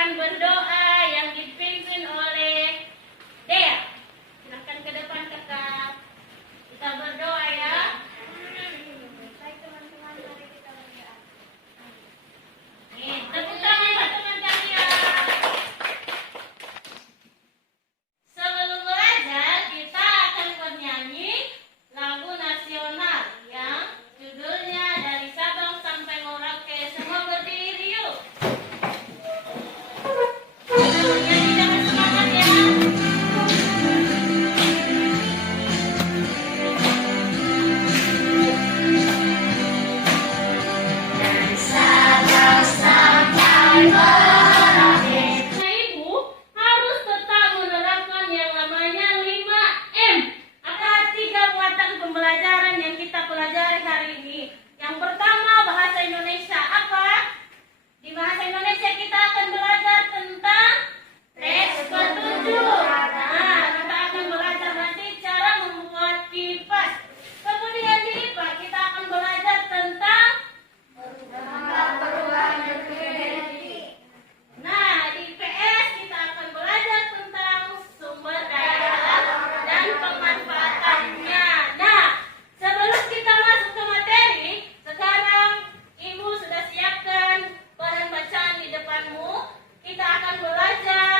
akan berdoa yang dipimpin oleh Dea. Silakan ke depan kakak. Kita berdoa ya. Baik teman-teman, mari kita berdoa. Tepuk tangan buat teman kalian. Sebelum belajar, kita akan bernyanyi lagu nasional yang judulnya Dari Sabang sampai Merauke. Semua berdiri yuk. Kita bernyanyi dengan semangat ya. Dari Sabang sampai Merauke. Ibu harus tetap menerapkan yang namanya 5M. Apa arti muatan pembelajaran yang kita pelajari hari ini? Yang pertama, bahasa Indonesia. Apa? Di bahasa Indonesia kita akan belajar tentang teks petunjuk. Nah, kita akan belajar nanti cara membuat kipas. Kemudian di IPA kita akan belajar tentang perubahan energi. Nah, di IPS kita akan belajar tentang sumber daya alam dan pemanfaatannya. Nah, sebelum kita masuk ke materi, sekarang Ibu sudah siapkan bahan bacaan di depanmu. Kita akan belajar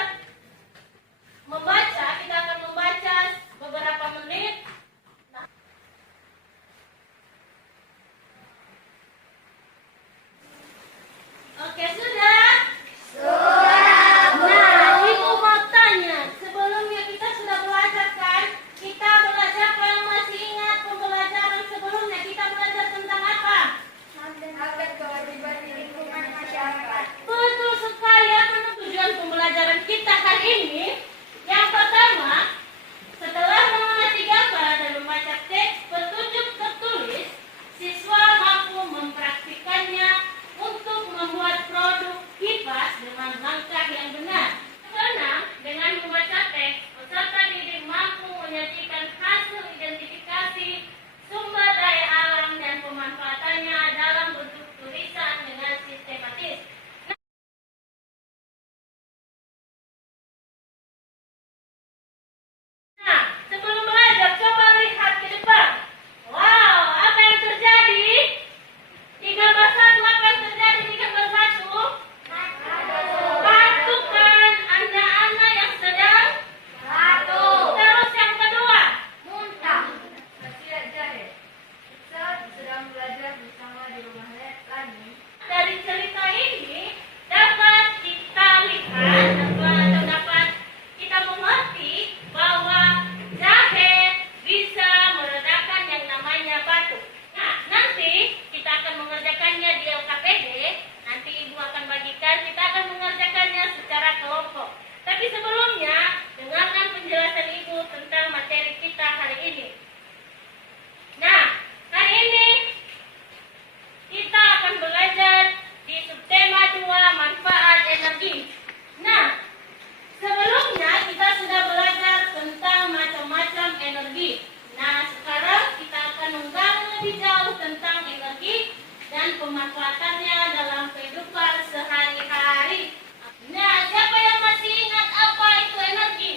membaca. Kita akan membaca beberapa menit. Oke, sudah? Nah, Ibu mau tanya, sebelumnya kita sudah belajar kan? Kita belajar, kalau masih ingat pembelajaran sebelumnya, kita belajar tentang apa? Akan kewajiban di lingkungan masyarakat. Betul sekali. Apa tujuan pembelajaran kita kali ini? Yang pertama, setelah mengamati gambar dan membaca teks petunjuk tertulis, siswa mampu mempraktikkannya untuk membuat produk kipas dengan langkah yang benar. Keenam, dengan membaca teks, peserta didik mampu menyajikan hasil identifikasi sumber daya alam dan pemanfaatannya dalam bentuk tulisan dengan sistematis. Nah, sebelum belajar, coba lihat ke depan. Wow, apa yang terjadi? Di gambar 1, apa yang terjadi di gambar 1? Batu kan, anak-anak yang sedang batu. Terus yang kedua, Muntah. Kasihan jahe. Saat sedang belajar bersama di rumah Lani. dari cerita ini dapat kita lihat atau dapat kita mengerti bahwa jahe bisa meredakan yang namanya batuk. Nah, nanti kita akan mengerjakannya di LKPD. Nanti Ibu akan bagikan, kita akan mengerjakannya secara kelompok. Tapi sebelumnya, dengarkan penjelasan Ibu tentang materi kita hari ini. Nah, hari ini kita akan belajar di subtema 2 manfaat energi. Nah, sebelumnya kita sudah belajar tentang macam-macam energi. Nah, sekarang kita akan menggali lebih jauh tentang energi dan pemanfaatannya dalam kehidupan sehari-hari. Nah, siapa yang masih ingat apa itu energi?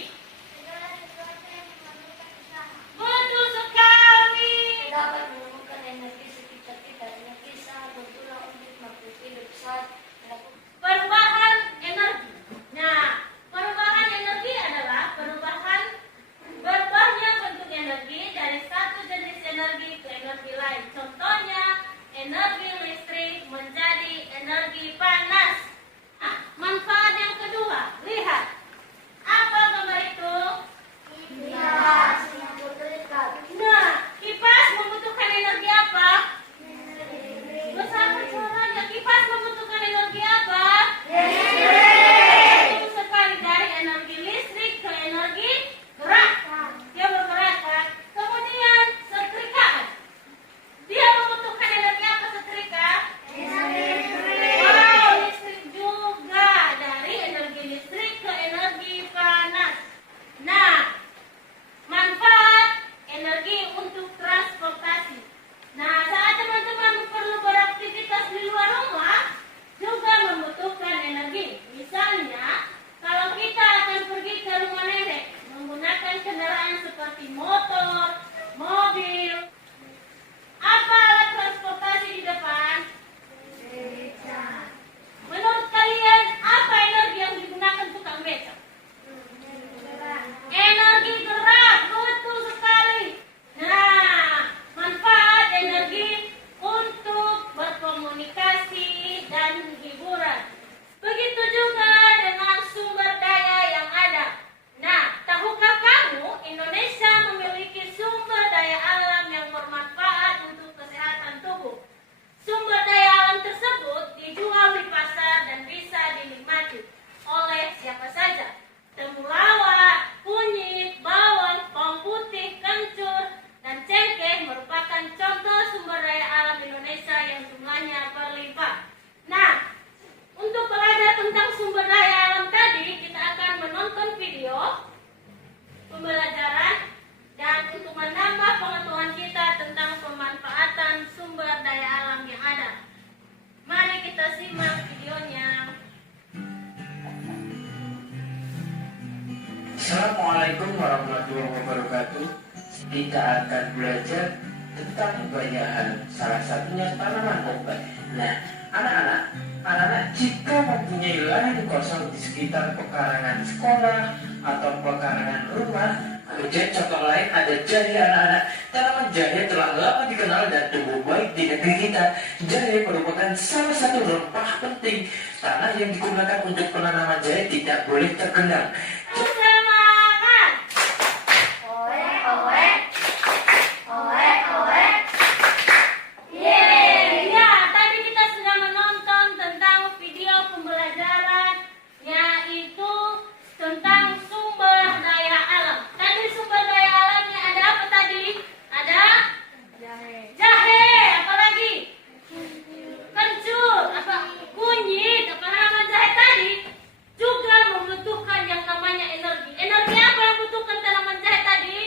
Segala sesuatu yang memerlukan usaha. Betul sekali. Dapat menemukan energi sekitar kita. Energi sangat berguna untuk makhluk hidup saat melakukan Perubahan energi. Nah, perubahan energi adalah perubahan berubahnya bentuk energi dari satu jenis energi ke energi lain. Contohnya, energi listrik menjadi energi panas. Nah, manfaat yang kedua, lihat. Apa gambar itu? kipas yang berdekat. Nah, kipas membutuhkan energi apa? Bersama suaranya, kipas membutuhkan energi apa? Betul sekali, dari energi listrik ke energi gerak. Dia bergerak kan? Kemudian setrikaan. Dia membutuhkan energi apa setrika? Wow, listrik juga. Dari energi listrik ke energi Assalamualaikum warahmatullahi wabarakatuh. Kita akan belajar tentang banyak hal, salah satunya tanaman obat. Nah, anak-anak, jika mempunyai lahan kosong di sekitar pekarangan sekolah atau pekarangan rumah, kemudian contoh lain ada jahe anak-anak. Tanaman jahe telah lama dikenal dan tumbuh baik di negeri kita. Jahe merupakan salah satu rempah penting. Tanah yang digunakan untuk penanaman jahe tidak boleh tergenang. Semangat! Oe, oe. Oe, oe. Yeay! Ya, tadi kita sudah menonton tentang video pembelajaran yaitu tentang sumber daya alam. Tadi sumber daya alamnya ada apa tadi? Ada Jahe. jahe, apa lagi? Kencur, apa kunyit, apa nama jahe tadi? Juga membutuhkan yang namanya energi. Energi apa yang membutuhkan tanaman jahe tadi?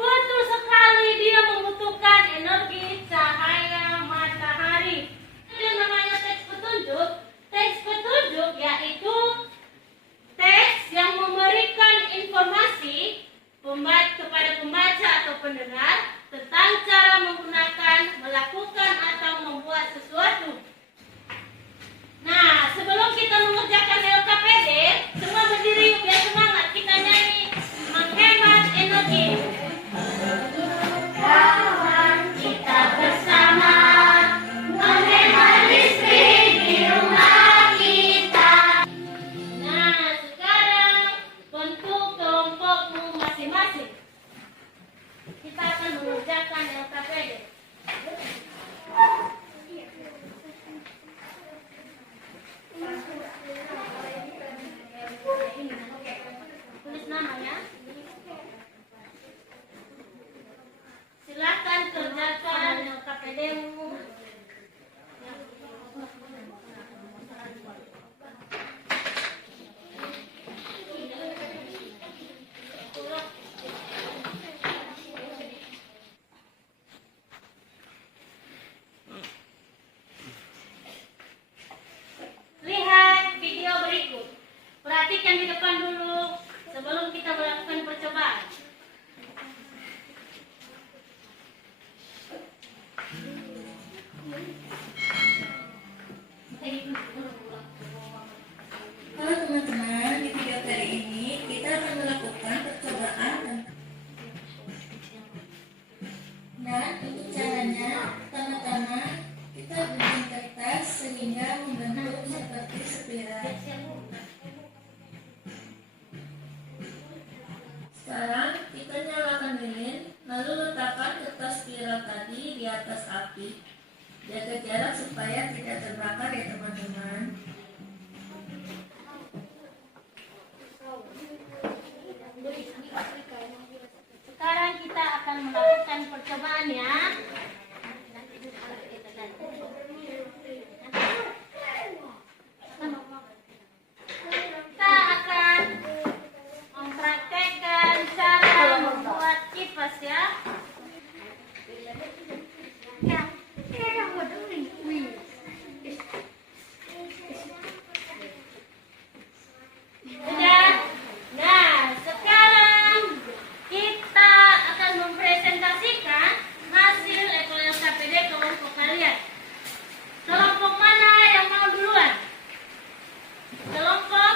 Betul sekali, dia membutuhkan energi cahaya matahari. Itu yang namanya teks petunjuk. Teks petunjuk yaitu teks yang memberikan informasi kepada pembaca atau pendengar tentang cara menggunakan, melakukan atau membuat sesuatu. Nah, sebelum kita mengerjakan LKPD, semua berdiri yuk biar semangat. Kita nyanyi menghemat energi. Kawan kita bersama menghemat listrik di rumah kita. Nah, sekarang bentuk kelompokmu masing-masing. Kita akan mengerjakan LKPD. Tulis namanya. Silakan kerjakan LKPD-mu. Lihat video berikut. Perhatikan di depan dulu sebelum kita melakukan percobaan. Halo teman-teman, di video kali ini kita akan melakukan percobaan. Nah, untuk caranya, pertama-tama kita bikin kertas sehingga membentuk seperti spiral. Sekarang kita nyalakan lilin, lalu letakkan kertas spiral tadi di atas api. Jaga jarak supaya tidak terbakar ya teman-teman. Sekarang kita akan melakukan percobaannya. Kita akan mempraktekkan cara membuat kipas ya. Sudah? Nah, sekarang kita akan mempresentasikan hasil LKPD kelompok kalian. Kelompok mana yang mau duluan? Kelompok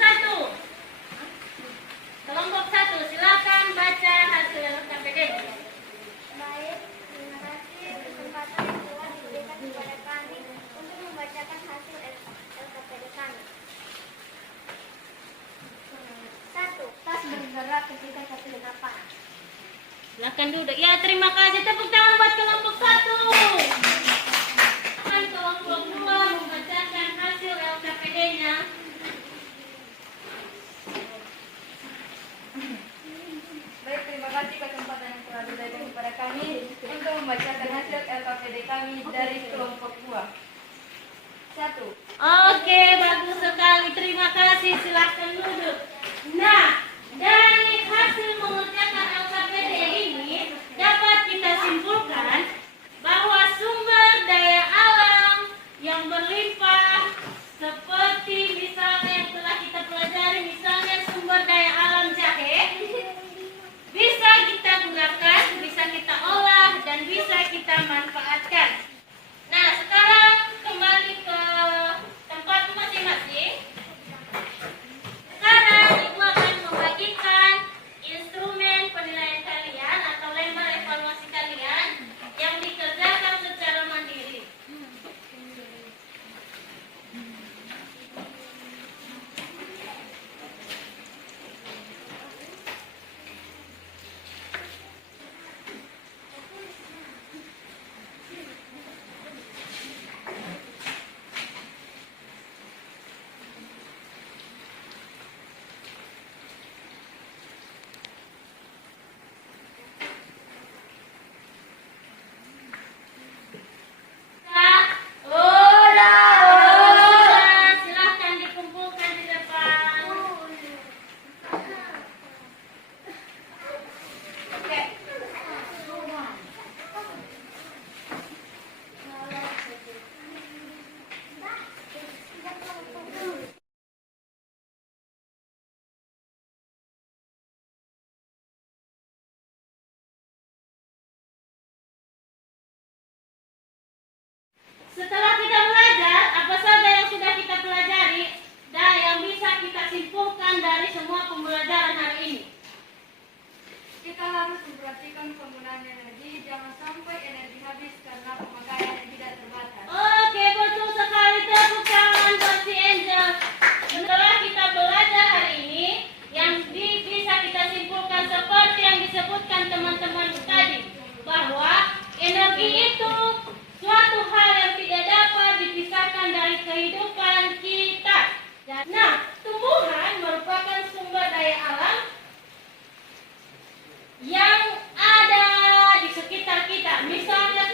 satu. Kelompok satu, silakan baca hasil LKPD. Baik, terima kasih kesempatan yang telah diberikan kepada kami untuk membacakan hasil LKPD kami. 1. Tas bergerak ketika kegelapan. Silakan duduk. Ya, terima kasih. Tepuk tangan buat kelompok satu. Kelompok dua membacakan hasil LKPD-nya. Baik, terima kasih kesempatan yang telah diberikan kepada kami untuk membacakan hasil LKPD kami dari kelompok 2. 1. Oke, bagus sekali. Terima kasih. Silakan duduk. Nah, dari hasil mengerjakan LKPD ini dapat kita simpulkan bahwa sumber daya alam yang berlimpah harus memperhatikan penggunaan energi, jangan sampai energi habis karena pemakaian yang tidak terbatas. Oke, betul sekali. Tepuk tangan buat si Angel. Setelah kita belajar hari ini, yang bisa kita simpulkan seperti yang disebutkan teman-teman tadi, bahwa energi itu suatu hal yang tidak dapat dipisahkan dari kehidupan kita. Nah, tumbuhan merupakan sumber daya alam yang ada di sekitar kita. Misalnya